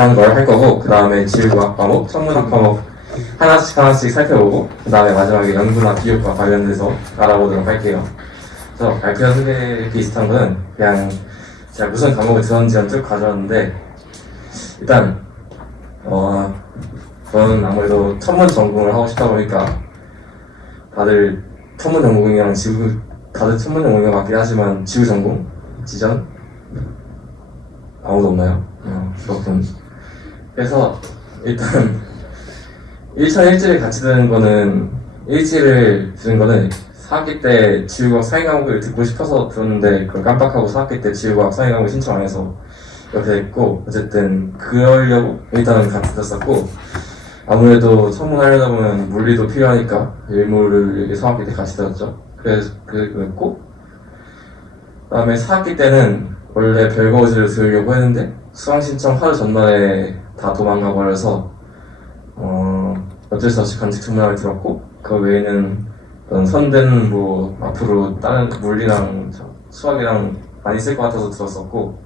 비슷한 걸 할 거고, 그 다음에 지구과학 과목, 천문학 과목 하나씩 살펴보고, 그 다음에 마지막에 연구나 기술과 관련돼서 알아보도록 할게요. 그래서 발표 소개 비슷한 거는 그냥 제가 무슨 과목을 들었는지만 쭉 가져왔는데, 일단 저는 아무래도 천문 전공을 하고 싶다 보니까 다들 천문 전공이랑 다들 천문 전공인 것 같긴 하지만 지구 전공? 지전? 아무도 없나요? 그렇군. 그래서 일단 1차 일지를 같이 들은 거는 4학기 때 지구과학 상위 과목을 듣고 싶어서 들었는데 그걸 깜빡하고 4학기 때 지구과학 상위 과목을 신청 안 해서 이렇게 됐고, 어쨌든 그러려고 일단은 같이 들었었고, 아무래도 천문하려다 보면 물리도 필요하니까 일물을 4학기 때 같이 들었죠. 그래서 그랬고, 그 다음에 4학기 때는 원래 별거지를 들으려고 했는데 수강 신청 하루 전날에 다 도망가 버려서 어쩔 수 없이 관측 천문학을 들었고, 그 외에는 어떤 선대는 뭐 앞으로 다른 물리랑 수학이랑 많이 쓸 것 같아서 들었었고,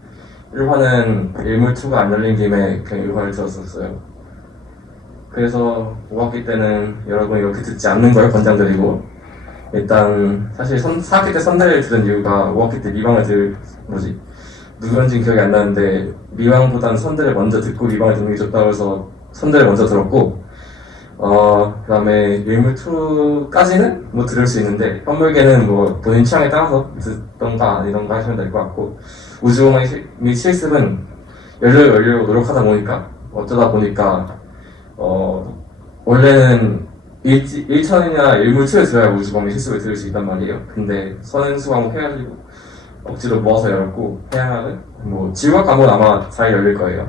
1화는 일물2가 안 열린 김에 그냥 1화를 들었었어요. 그래서 5학기 때는 여러분 이렇게 듣지 않는 걸 권장드리고, 일단 사실 4학기 때 선대를 들은 이유가 5학기 때 미방을 누구인지는 기억이 안 나는데 미방보다는 선대를 먼저 듣고 미방을 듣는 게 좋다고 해서 선대를 먼저 들었고, 그 다음에 일물2까지는 뭐 들을 수 있는데 현물계는 뭐 본인 취향에 따라서 듣던가 아니던가 하시면 될 것 같고, 우주공학 및 실습은 열려고 노력하다 보니까 어쩌다 보니까 원래는 1천이나 일물2를 들어야 우주공학 및 실습을 들을 수 있단 말이에요. 근데 선행수 과목 해가지고 억지로 모아서 열었고, 해양학은 뭐 지구학 과목은 아마 잘 열릴 거예요.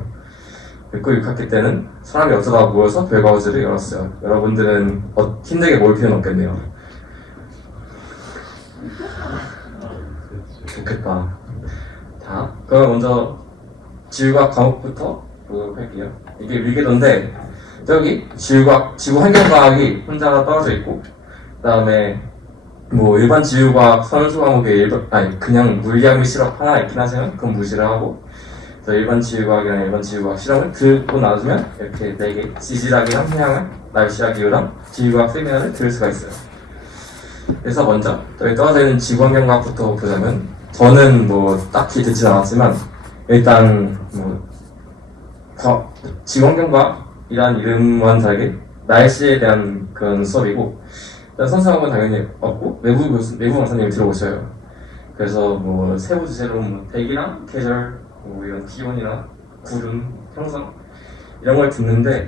그리고 6학기 때는 사람이 어쩌다 모여서 별과지를 열었어요. 여러분들은 힘들게 모일 필요는 없겠네요. 좋겠다. 자, 그럼 먼저 지구과학 과목부터 보도록 할게요. 이게 밀계도인데 저기 지구 환경과학이 혼자 떨어져 있고, 그 다음에 뭐 일반 지구과학 선수 과목에 그냥 물리학 및 실험 하나 있긴 하지만 그건 무시를 하고, 일반 지구과학이랑 일반 지구과학 실험을 듣고 나누면 이렇게 4개, 지질학이랑 해양학, 날씨학 기후랑 지구과학 세미나를 들을 수가 있어요. 그래서 먼저 저희 떨어져 있는 지구환경과학부터 보자면, 저는 뭐 딱히 듣진 않았지만 일단 지구환경과학이란 이름과는 다르게 날씨에 대한 그런 수업이고, 일단 선생님은 당연히 없고 외부 강사님이 들어오셔요. 그래서 뭐 세부 주제로 뭐 대기랑 계절, 뭐 이런 기온이나 구름, 형성 이런 걸 듣는데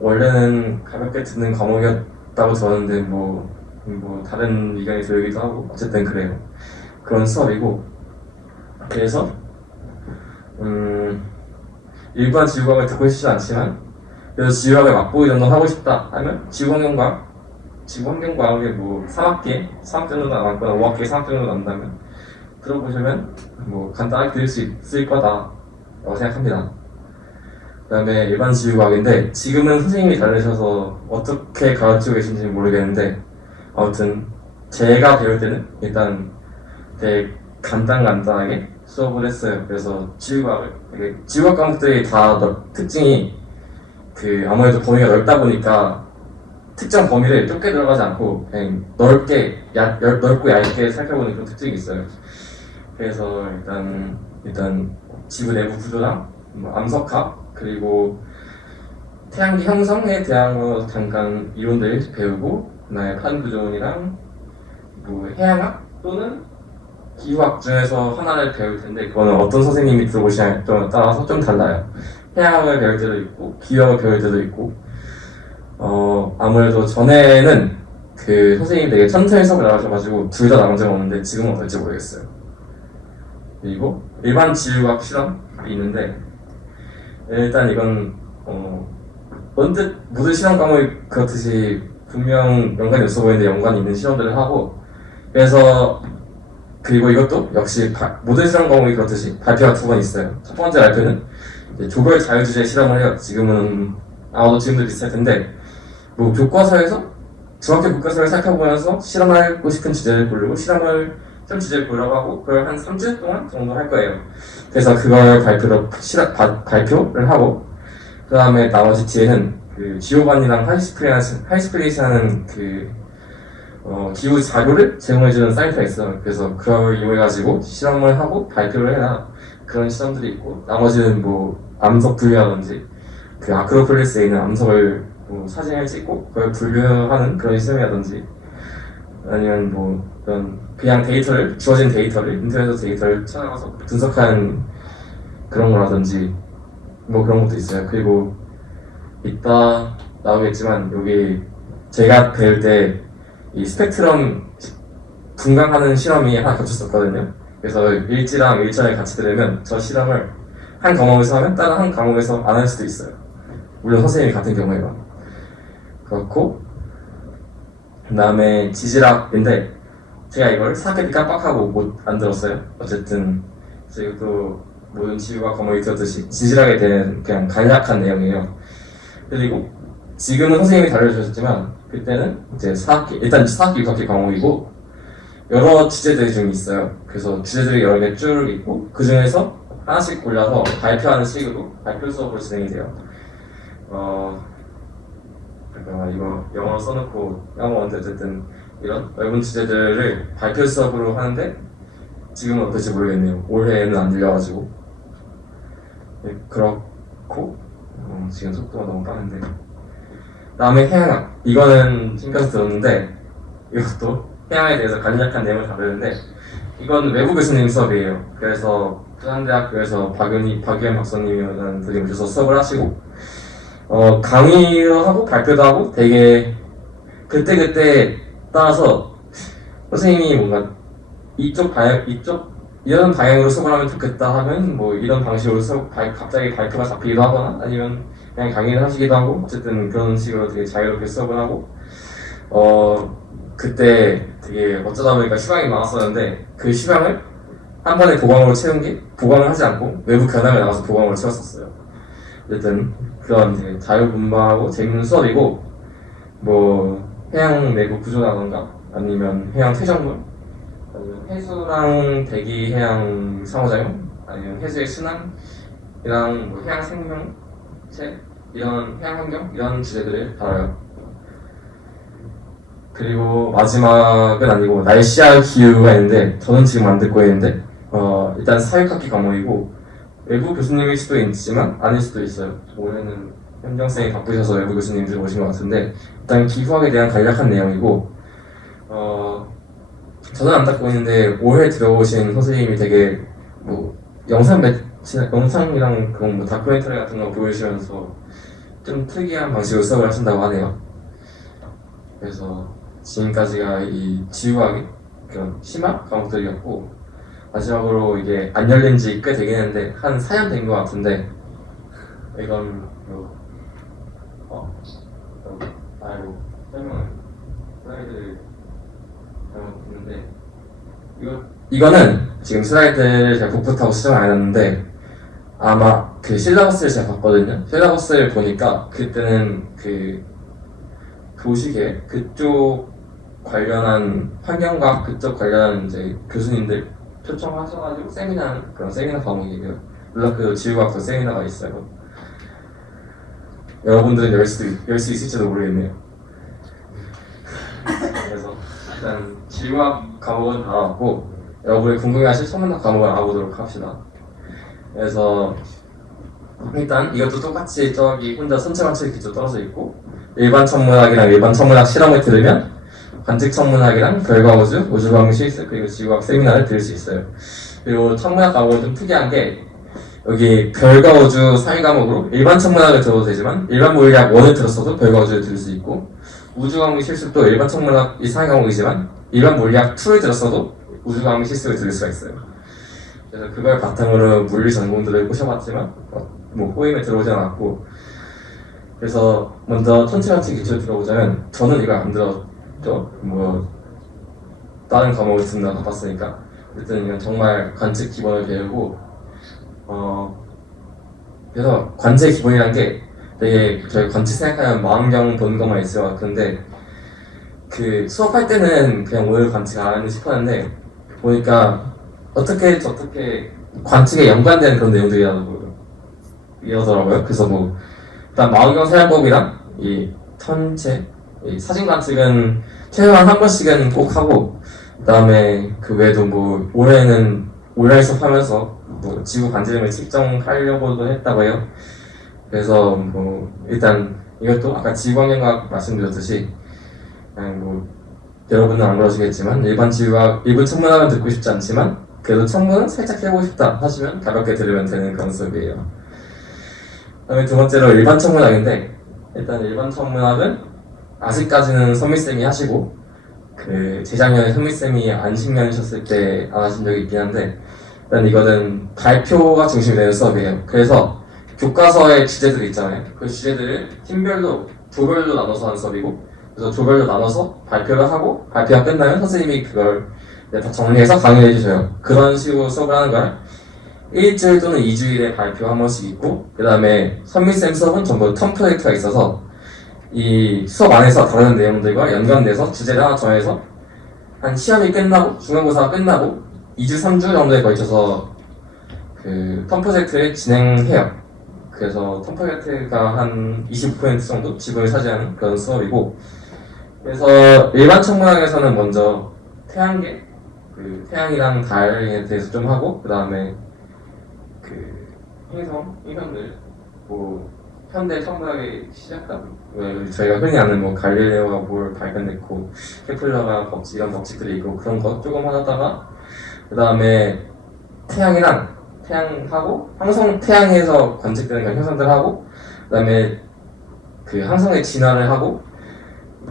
원래는 가볍게 듣는 과목이었다고 들었는데 뭐 다른 의견이 들기도 하고 어쨌든 그래요. 그런 수업이고, 그래서 일반 지구과학을 듣고 싶지 않지만 그래서 지구과학을 맛보기 정도 하고 싶다 하면 지구환경과학에 뭐 3학기 정도 남았거나 5학기에 3학기 정도 남는다면 들어보시면 뭐 간단하게 들을 수 있을 거다라고 생각합니다. 그 다음에 일반 지구과학인데 지금은 선생님이 다르셔서 어떻게 가르치고 계신지 모르겠는데, 아무튼 제가 배울 때는 일단 되게 간단하게 수업을 했어요. 그래서 지구과학 과목들이 다 특징이 아무래도 범위가 넓다 보니까 특정 범위를 좁게 들어가지 않고 그냥 넓고 얇게 살펴보는 그런 특징이 있어요. 그래서 일단 지구 내부 구조랑 암석학, 그리고 태양계 형성에 대한 잠깐 이론들 배우고, 그다음에 판구조론이랑 뭐 해양학 또는 기후학 중에서 하나를 배울 텐데 그거는 어떤 선생님이 들어보시냐에 따라서 좀 달라요. 해양학을 배울 때도 있고 기후학을 배울 때도 있고, 아무래도 전에는 선생님이 되게 천천히 수업을 나가셔가지고 둘 다 나간 적은 없는데 지금은 어떨지 모르겠어요. 그리고 일반 지구과학 실험이 있는데, 일단 이건 언뜻 모든 실험 과목이 그렇듯이 분명 연관이 없어 보이는데 연관이 있는 실험들을 하고, 그리고 이것도 역시 모든 실험 과목이 그렇듯이 발표가 2번 있어요. 첫 번째 발표는 조별 자유주제 실험을 해요. 아마도 지금도 비슷할 텐데, 교과서에서 중학교 교과서를 살펴보면서 실험하고 싶은 주제를 고르고 실험을 시험 주제를 보려고 하고 그걸 한 3주 동안 정도 할 거예요. 그래서 그걸 발표를 하고 그 다음에 나머지 뒤에는 그 지오반이랑 하이스플레이스하는 그 기후 자료를 제공해주는 사이트가 있어요. 그래서 그걸 이용해가지고 실험을 하고 발표를 해라 그런 시험들이 있고 나머지는 뭐 암석 분류라든지 그 아크로폴리스에 있는 암석을 뭐 사진을 찍고 그걸 분류하는 그런 시험이라든지 아니면 뭐 그냥 주어진 데이터를 인터넷에서 데이터를 찾아가서 분석하는 그런 거라든지 뭐 그런 것도 있어요. 그리고 이따 나오겠지만 여기 제가 배울 때 이 스펙트럼 분광하는 실험이 하나 겹쳤었거든요. 그래서 일지랑 일전에 같이 들으면 저 실험을 한 과목에서 하면 다른 한 과목에서 안 할 수도 있어요. 물론 선생님이 같은 경우에만. 그렇고 그 다음에 지질학인데 제가 이걸 사학기 깜빡하고 못 안 들었어요. 어쨌든 이것도 모든 지구과학 과목이 들었듯이 지질학에 대한 그냥 간략한 내용이에요. 그리고 지금은 선생님이 다뤄주셨지만 그때는 이제 일단 4학기, 6학기 과목이고 여러 주제들이 좀 있어요. 그래서 주제들이 여러 개 쭉 있고 그 중에서 하나씩 골라서 발표하는 식으로 발표 수업으로 진행이 돼요. 잠깐만 이거 영어로 써놓고 영어인데 어쨌든 이런 넓은 주제들을 발표 수업으로 하는데 지금은 어떨지 모르겠네요. 올해는 안 들려가지고. 네, 그렇고 지금 속도가 너무 빠른데 다음에 해양학 이거는 신경 들었는데 이것도 해양에 대해서 간략한 내용을 다루는데 이건 외부 교수님 수업이에요. 그래서 부산대학교에서 박유현 박사님이라는 분이 오셔서 수업을 하시고 강의도 하고 발표도 하고 되게 그때 따라서 선생님이 뭔가 이쪽 이런 방향으로 수업을 하면 좋겠다 하면 뭐 이런 방식으로 갑자기 발표가 잡히기도 하거나 아니면 그냥 강의를 하시기도 하고 어쨌든 그런 식으로 되게 자유롭게 수업을 하고 그때 되게 어쩌다 보니까 휴강이 많았었는데 그 휴강을 한 번에 보강을 하지 않고 외부 견학을 나가서 보강으로 채웠었어요. 어쨌든 그런 되게 자유분방하고 재밌는 수업이고 뭐 해양 내부 구조라던가 아니면 해양 퇴적물 아니면 해수랑 대기 해양 상호작용 아니면 해수의 순환이랑 뭐 해양 생명체 이런 해양 환경 이런 주제들을 다뤄요. 그리고 마지막은 아니고 날씨와 기후가 있는데 저는 지금 안 듣고 있는데 일단 사육학기 과목이고 외부 교수님일 수도 있지만 아닐 수도 있어요. 올해는 현정쌤이 바쁘셔서 외부 교수님들 오신 것 같은데 일단 기후학에 대한 간략한 내용이고 저는 안 듣고 있는데 올해 들어오신 선생님이 되게 뭐 영상이랑 그런 뭐 다큐멘터리 같은 거 보여주시면서 좀 특이한 방식으로 수업을 하신다고 하네요. 그래서 지금까지가 이 지구학의 그런 심화 과목들이었고 마지막으로 이게 안 열린 지 꽤 되긴 했는데 한 4년 된 것 같은데 이건 설명을 슬라이드를 잘못했는데 이거는 지금 슬라이드를 제가 복붙하고 수정을 안 해놨는데 아마 그 실라버스를 제가 봤거든요. 실라버스를 보니까 그때는 그 도시계 그쪽 관련한 환경과학 그쪽 관련한 이제 교수님들 초청하셔가지고 그런 세미나 과목이에요. 물론 그 지구과학도 세미나가 있어요. 여러분들은 열 수 있을지도 모르겠네요. 그래서 일단 지구과학 과목은 다 나왔고 여러분이 궁금해하실 천문학 과목을 알아보도록 합시다. 그래서 일단 이것도 똑같이 저기 혼자 선체관측 기초 떨어져 있고 일반 천문학이랑 일반 천문학 실험을 들으면 관측 천문학이랑 별과우주, 우주과학 실습 그리고 지구과학 세미나를 들을 수 있어요. 그리고 천문학 과목은 좀 특이한 게 여기 별과 우주 3위 과목으로 일반 천문학을 들어도 되지만 일반 물리학 1을 들었어도 별과 우주를 들을 수 있고 우주과학 실습도 일반 천문학이 3위 과목이지만 일반 물리학 2를 들었어도 우주과학 실습을 들을 수가 있어요. 그래서 그걸 바탕으로 물리 전공들을 꼬셔봤지만 뭐 꼬임에 들어오지 않았고 그래서 먼저 천체관측 기초를 들어보자면 저는 이걸 안 들었죠. 뭐 다른 과목을 듣는다 바빴으니까 어쨌든 이건 정말 관측 기본을 배우고 그래서 관측의 기본이라는 게 되게 저희 관측 생각하면 망원경 보는 것만 있을 것 같은데 그 수업할 때는 그냥 오늘 관측 안 하는지 싶었는데 보니까 어떻게 저렇게 관측에 연관되는 그런 내용들이더라고요. 그래서 뭐 일단 망원경 사용법이랑 이 천체, 이 사진 관측은 최소한 한 번씩은 꼭 하고, 그다음에 그 외에도 뭐 올해는 온라인 수업하면서 뭐 지구 반지름을 측정하려고도 했다고 해요. 그래서 뭐 일단 이것도 아까 지구환경과학 말씀드렸듯이 그냥 뭐 여러분은 안 그러시겠지만 일반 지구과학 일부 천문학은 듣고 싶지 않지만 그래도 천문은 살짝 해보고 싶다 하시면 가볍게 들으면 되는 그런 수업이에요. 그다음에 두 번째로 일반 천문학인데, 일단 일반 천문학은 아직까지는 선미쌤이 하시고 그 재작년에 선미쌤이 안식년이셨을 때 안 하신 적이 있긴 한데, 일단 이거는 발표가 중심이 되는 수업이에요. 그래서 교과서의 주제들이 있잖아요. 그 주제들을 팀별로 조별로 나눠서 하는 수업이고, 그래서 조별로 나눠서 발표를 하고 발표가 끝나면 선생님이 그걸 다 정리해서 강의를 해주셔요. 그런 식으로 수업을 하는 걸 일주일 또는 2주일에 발표 한 번씩 있고, 그 다음에 선미쌤 수업은 전부 텀 프로젝트가 있어서 이 수업 안에서 다루는 내용들과 연관돼서 주제를 하나 정해서 한 시험이 끝나고 중간고사가 끝나고 2주, 3주 정도에 걸쳐서 그 텀 프로젝트를 진행해요. 그래서 텀 프로젝트가 한 25% 정도 지분을 차지하는 그런 수업이고, 그래서 일반 천문학에서는 먼저 태양계, 그 태양이랑 달에 대해서 좀 하고, 그 다음에 그 행성들, 뭐 현대 천문학의 시작점, 저희가 흔히 아는 뭐 갈릴레오가 뭘 발견했고 케플러가 이런 법칙들이 있고 그런 거 조금 하다가, 그 다음에 태양하고 태양에서 관측되는 그런 현상들 하고, 그 다음에 그 항성의 진화를 하고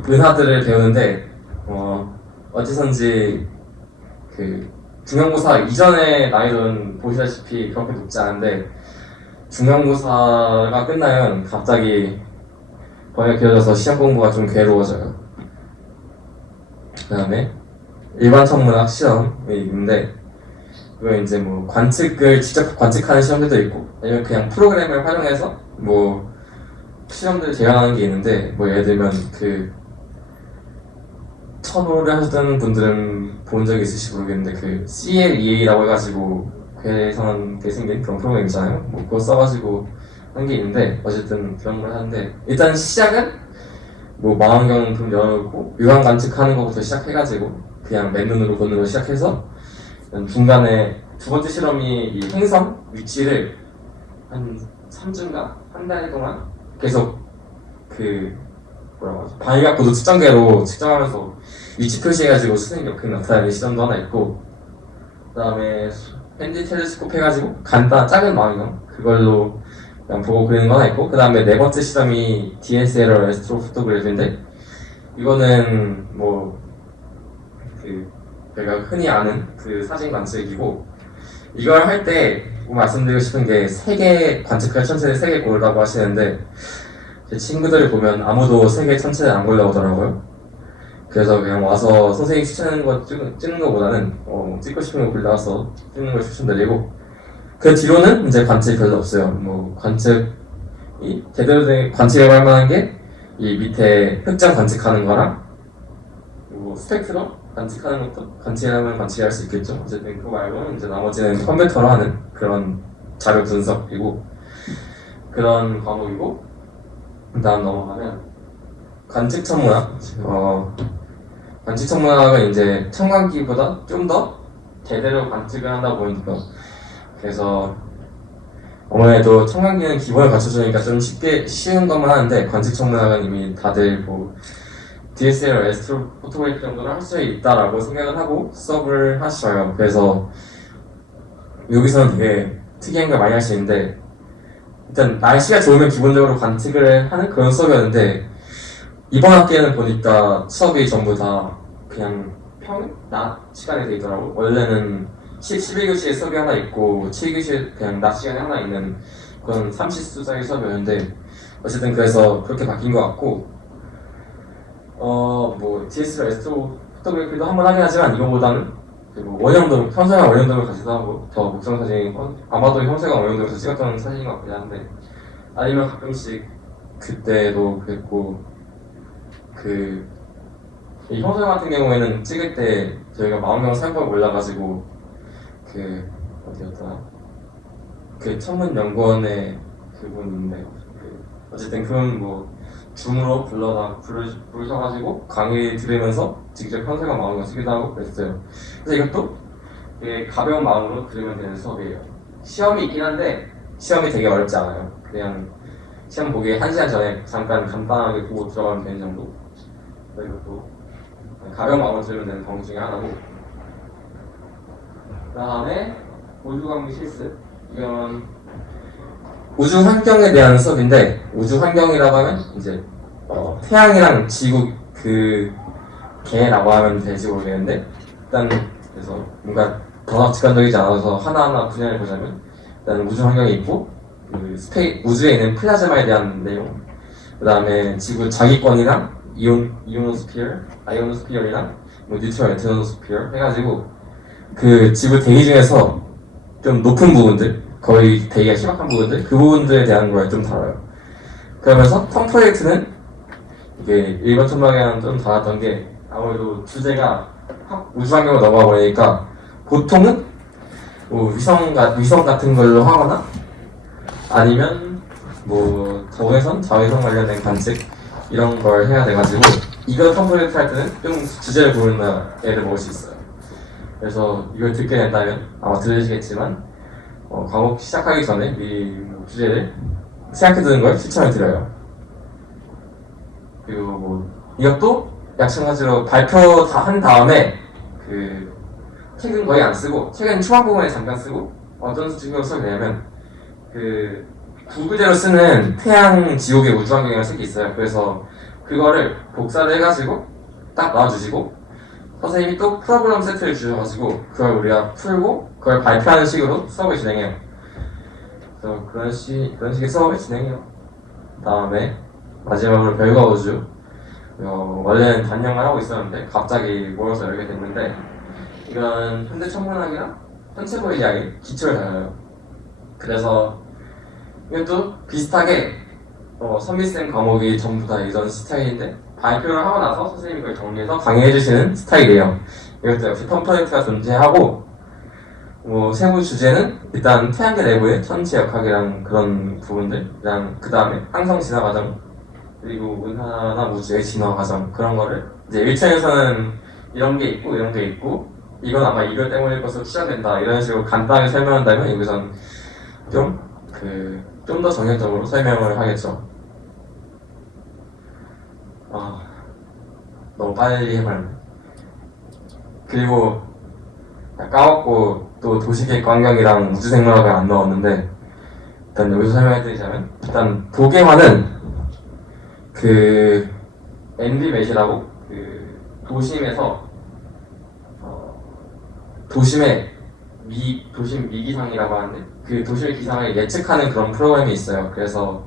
은하들을 배우는데, 어디선지 그 중간고사 이전의 나이는 보시다시피 그렇게 높지 않은데, 중간고사가 끝나면 갑자기 범위가 길어져서 시험 공부가 좀 괴로워져요. 그 다음에 일반 천문학 시험이 있는데, 그거 이제 뭐 관측을 직접 관측하는 시험들도 있고, 아니면 그냥 프로그램을 활용해서 뭐 시험들 제안하는 게 있는데, 뭐 예를 들면 그 천호를 하셨던 분들은 본 적이 있으실지 모르겠는데, 그 CLEA라고 해가지고 괴선게 생긴 그런 프로그램 있잖아요. 뭐 그거 써가지고 한 게 있는데, 어쨌든 그런 걸 하는데, 일단 시작은 뭐 망원경 좀 열고 유황 관측하는 것부터 시작해가지고 그냥 맨눈으로 보는 걸 시작해서, 중간에 두 번째 실험이 이 행성 위치를 한 3주인가 한 달 동안 계속 그 뭐라고 하죠? 방위각고도 측정계로 측정하면서 위치 표시해가지고 수행 옆에 나타내는 시험도 하나 있고, 그 다음에 핸디 텔레스콥 해가지고 간단한 작은 망원경 그걸로 그냥 보고 그리는 거 하나 있고, 그 다음에 네 번째 실험이 DSLR 에스트로포토그래프인데, 이거는 뭐 그 저희가 흔히 아는 그 사진 관측이고, 이걸 할 때 말씀드리고 싶은 게 세계 관측할 천체를 3개 고르라고 하시는데, 제 친구들 보면 아무도 세계 천체를 안 골라오더라고요. 그래서 그냥 와서 선생님 추천하는 거 찍는 거보다는 찍고 싶은 거 골라서 찍는 걸 추천드리고, 그 뒤로는 이제 관측이 별로 없어요. 뭐 관측이 제대로 된 관측을 할 만한 게 이 밑에 흑점 관측하는 거랑 그리고 스펙트럼 관측하는 것도 관측하면 관측할 수 있겠죠. 어쨌든 그거 말고는 이제 나머지는 컴퓨터로 하는 그런 자료 분석이고 그런 과목이고, 그다음 넘어가면 관측 천문학. 관측 천문학은 이제 청광기보다 좀 더 제대로 관측을 하다 보니까, 그래서 아무래도 청광기는 기본을 갖춰주니까 좀 쉬운 것만 하는데, 관측 천문학은 이미 다들 뭐 DSLR 에스트로포토그래프 정도를 할 수 있다라고 생각을 하고 수업을 하셔요. 그래서 여기서는 되게 특이한 걸 많이 하시는데, 일단 날씨가 좋으면 기본적으로 관측을 하는 그런 수업이었는데, 이번 학기에는 보니까 수업이 전부 다 그냥 낮 시간에 돼 있더라고. 원래는 11교시에 수업이 하나 있고 7교시에 그냥 낮 시간에 하나 있는 그런 삼시수짜리 수업이었는데, 어쨌든 그래서 그렇게 바뀐 것 같고, 뭐 DSLR 에스트로포토그래피도 한번 하긴 하지만 이거보다는 그리고 원형도 형사랑 원형도를 같이도 하고, 더 목성 사진이 아마도 형사랑 원형도에서 찍었던 사진인 것 같긴 한데, 아니면 가끔씩 그때도 그랬고, 그 이 형성 같은 경우에는 찍을 때 저희가 40명 살걸 몰라가지고 그 어디였더라? 그 천문연구원의 그분인데 어쨌든 그분 뭐 줌으로 부르셔가지고 강의 들으면서 직접 현세가 마음을 쓰기도 하고 그랬어요. 그래서 이것도 되게 가벼운 마음으로 들으면 되는 수업이에요. 시험이 있긴 한데 시험이 되게 어렵지 않아요. 그냥 시험 보기 1시간 전에 잠깐 간단하게 보고 들어가면 되는 정도. 그래서 이것도 가벼운 마음으로 들으면 되는 과목 중에 하나고, 그 다음에 우주 과목 실습. 이건 우주 환경에 대한 수업인데, 우주 환경이라고 하면 이제 태양이랑 지구 그 개라고 하면 될지 모르겠는데, 일단 그래서 뭔가 더 직관적이지 않아서 하나하나 분야를 보자면, 일단 우주 환경이 있고, 그 우주에 있는 플라즈마에 대한 내용, 그 다음에 지구 자기권이랑 아이오노스피어이랑 뭐 뉴트론, 에트노스피어 해가지고 그 지구 대기 중에서 좀 높은 부분들, 거의 대기가 심각한 부분들, 그 부분들에 대한 걸 좀 다뤄요. 그러면서 텀 프로젝트는 이게 일반 천막이랑 좀 달랐던 게 아무래도 주제가 우주 환경으로 넘어가 버리니까 보통은 뭐 위성 같은 걸로 하거나 아니면 뭐 저외선, 자외선 관련된 관측 이런 걸 해야 돼가지고 이거 텀 프로젝트 할 때는 좀 주제를 고르는 애를 먹을 수 있어요. 그래서 이걸 듣게 된다면 아마 들으시겠지만 과목 시작하기 전에 이 주제를 생각해두는 걸 추천을 드려요. 그리고 뭐 이것도 마찬가지로 발표 다 한 다음에 그 책은 거의 안 쓰고 책은 초반 부분에 잠깐 쓰고 어떤 식으로 써내냐면 그 구구대로 쓰는 태양, 지옥의 우주 환경이라는 책이 있어요. 그래서 그거를 복사를 해가지고 딱 놔주시고 선생님이 또 프로그램 세트를 주셔가지고 그걸 우리가 풀고 그걸 발표하는 식으로 수업을 진행해요. 그래서 그런 식의 수업을 진행해요. 다음에 마지막으로 별과 우주. 원래는 단영을 하고 있었는데 갑자기 모여서 열게 됐는데 이건 현대천문학이랑 현체물리학의 기초를 다뤄요. 그래서 이것도 비슷하게 선미쌤 과목이 전부 다 이런 스타일인데 발표를 하고 나서 선생님이 그걸 정리해서 강의해주시는 스타일이에요. 이것도 역시 텀 프로젝트가 존재하고 뭐 세부 주제는 일단 태양계 내부의 천체 역학이랑 그런 부분들, 그 다음에 항성 진화 과정, 그리고 은하나 우주의 진화 과정, 그런 거를 이제 1차에서는 이런 게 있고 이런 게 있고 이건 아마 이걸 때문일 것으로 추정된다 이런 식으로 간단하게 설명한다면 여기선 좀 더 정형적으로 설명을 하겠죠. 너무 빨리 해버렸네. 그리고 까먹고 또 도시계획 환경이랑 우주생물학을 안 넣었는데 일단 여기서 설명해드리자면 일단 도계화는 그 엔디맷이라고 그 도심에서 도심의 도심 미기상이라고 하는데 그 도심의 기상을 예측하는 그런 프로그램이 있어요. 그래서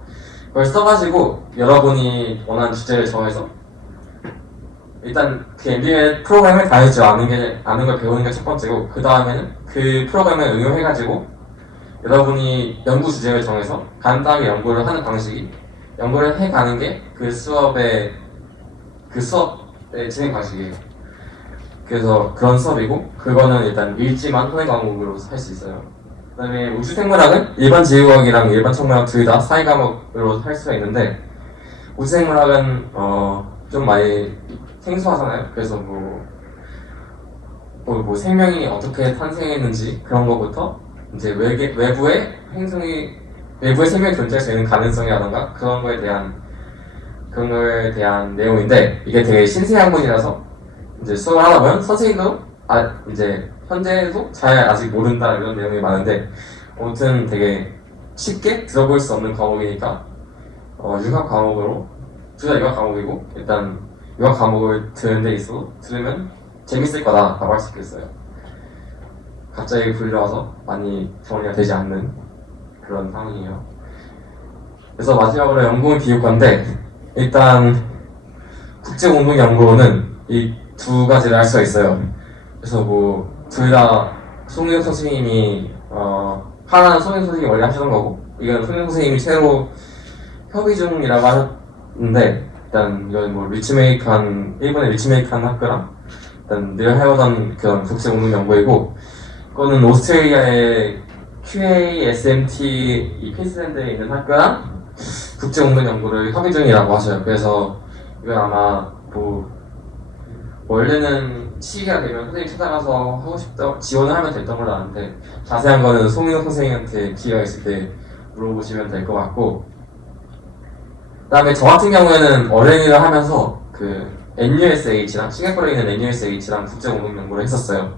그걸 써가지고 여러분이 원하는 주제를 정해서 일단 그 엔디맷 프로그램을 다룰 줄 아는 걸 배우는 게 첫 번째고 그 다음에는 그 프로그램을 응용해가지고 여러분이 연구 주제를 정해서 간단하게 연구를 하는 방식이 연구를 해가는 게 그 수업의 진행 방식이에요. 그래서 그런 수업이고 그거는 일단 일지만 혼의 과목으로 할 수 있어요. 그 다음에 우주생물학은 일반 지구과학이랑 일반 천문학 둘 다 사이 과목으로 할 수가 있는데 우주생물학은 좀 많이 생소하잖아요. 그래서 뭐 생명이 어떻게 탄생했는지 그런 거부터 이제 외부의 생명이 존재할 수 있는 가능성이라던가 그런 거에 대한 내용인데 이게 되게 신세학문이라서 이제 수업을 하다 보면 선생님도 이제 현재도 잘 아직 모른다 이런 내용이 많은데 아무튼 되게 쉽게 들어볼 수 없는 과목이니까 융합 과목으로 둘 다 융합 과목이고 일단 융합 과목을 들은 데 있어 들으면 재밌을 거다라고 할 수 있겠어요. 갑자기 불려와서 많이 정리가 되지 않는 그런 상황이에요. 그래서 마지막으로 연구원 비교과인데 일단 국제공동연구원은 이 두 가지를 할 수가 있어요. 그래서 뭐 둘 다 송영 선생님이 하나는 송영 선생님이 원래 하시던 거고 이건 송영 선생님이 새로 협의 중이라고 하는데 일단 이건 뭐 리치메이크한 일본의 리치메이크한 학교랑 일단 늘 해오던 그런 국제 공동 연구이고, 그거는 오스트레일리아의 QASMT 이 핀스랜드에 있는 학교랑 국제 공동 연구를 협의 중이라고 하셔요. 그래서 이건 아마 뭐 원래는 시기가 되면 선생님 찾아가서 하고 싶다 지원을 하면 됐던 걸로 아는데, 자세한 거는 송인호 선생님한테 기회가 있을 때 물어보시면 될 것 같고, 그다음에 저 같은 경우에는 어랭이를 하면서 그 NUSH랑 싱가포르에 있는 NUSH랑 국제 공동 연구를 했었어요.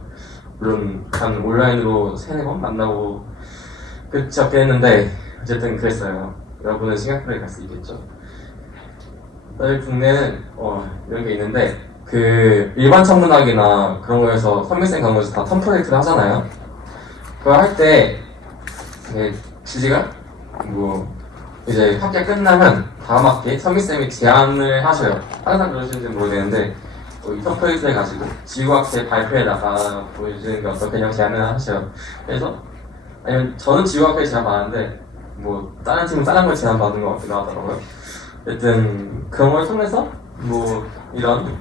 물론 한 온라인으로 3-4번 만나고 끝이 없긴 했는데 어쨌든 그랬어요. 여러분은 싱가포르에 갈 수 있겠죠. 저희 국내는 이런 게 있는데, 그 일반 천문학이나 그런 거에서 선밀생 과목에서 다 텀 프로젝트를 하잖아요. 그거 할 때 주제가 뭐 이제 학기 끝나면 다음 학기에 선밀쌤이 제안을 하셔요. 항상 그러시는지 모르겠는데 이텀 프로젝트를 가지고 지구학회 발표에다가 보여주는 게 어떻겠냐고 제안을 하셔요. 그래서 아니면 저는 지구학회 제안 받았는데 뭐 다른 팀은 다른 걸 제안 받은 것 같기도 하더라고요. 어쨌든 그런 걸 통해서 뭐 이런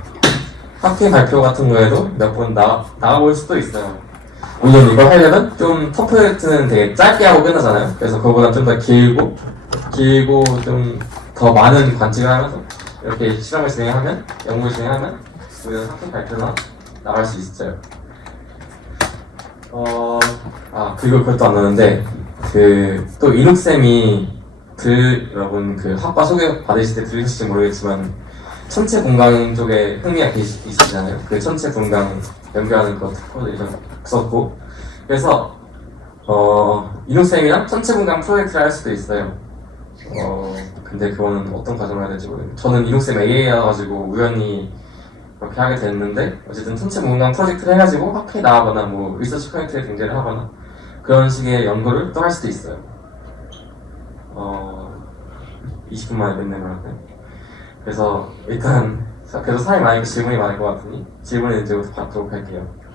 학회 발표 같은 거에도 몇 번 나가볼 수도 있어요. 물론 이거 하려면 좀 터 프로젝트는 되게 짧게 하고 끝나잖아요. 그래서 그거보다 좀 더 길고 좀 더 많은 관측을 하면서 이렇게 실험을 진행하면, 연구를 진행하면 이런 학회 발표나 나갈 수 있어요. 그리고 그것도 안 나오는데 또 이룩쌤이 여러분 그 학과 소개 받으실 때 들으실지 모르겠지만 천체 공간 쪽에 흥미가 있으시잖아요. 그 천체 공간 연구하는 거 특허도 있었고, 그래서 이룩쌤이랑 천체 공간 프로젝트를 할 수도 있어요. 근데 그거는 어떤 과정을 해야 될지 모르겠어요. 저는 이룩쌤 AA여가지고 우연히 그렇게 하게 됐는데, 어쨌든 천체 공간 프로젝트를 해가지고 학회에 나가거나 뭐 리서치 프로젝트에 등재를 하거나 그런 식의 연구를 또 할 수도 있어요. 20분 만에 끝낸 것 같아요. 그래서 일단 그래도 사람이 많으니까 질문이 많을 것 같으니 질문을 이제부터 받도록 할게요.